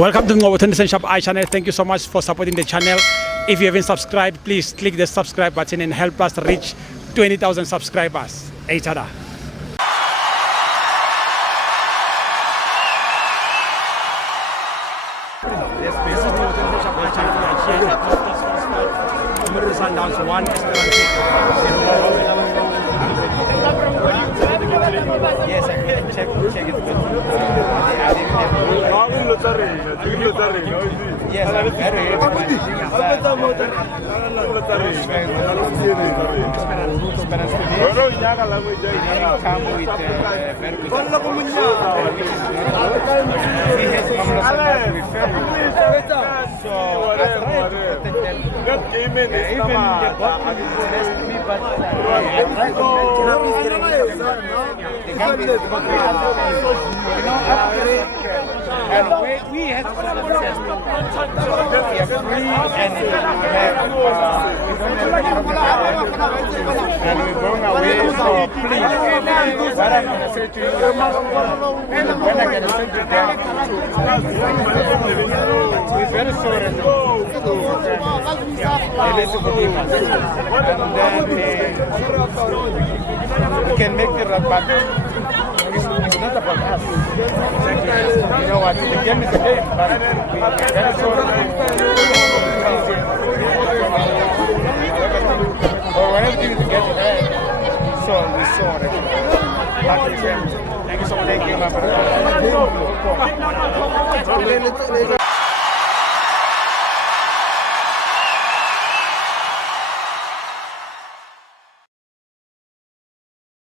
Welcome to Tunis Shop channel. Thank you so much for supporting the channel. If you haven't subscribed, please click the subscribe button and help us reach 20,000 subscribers. Each other. Yes, this is the Tunis Shop channel. We are here at Sundowns 1, Esperance 0. Yes, I can check it. Yes, I'm very happy. Esperance come with very good. He has Mamelodi with so even the ball is me, but I try to the game is and we have success. We are free and we and we're going away. So please, what I'm going to say to you, when I can say to them, we're very sorry. Let's forgive us, and then we can make the right back. It's not about us. You know what? The game is a game, but we are very sorry. Or whenever you get it right, we're sorry. Thank you so much. Thank you, my brother.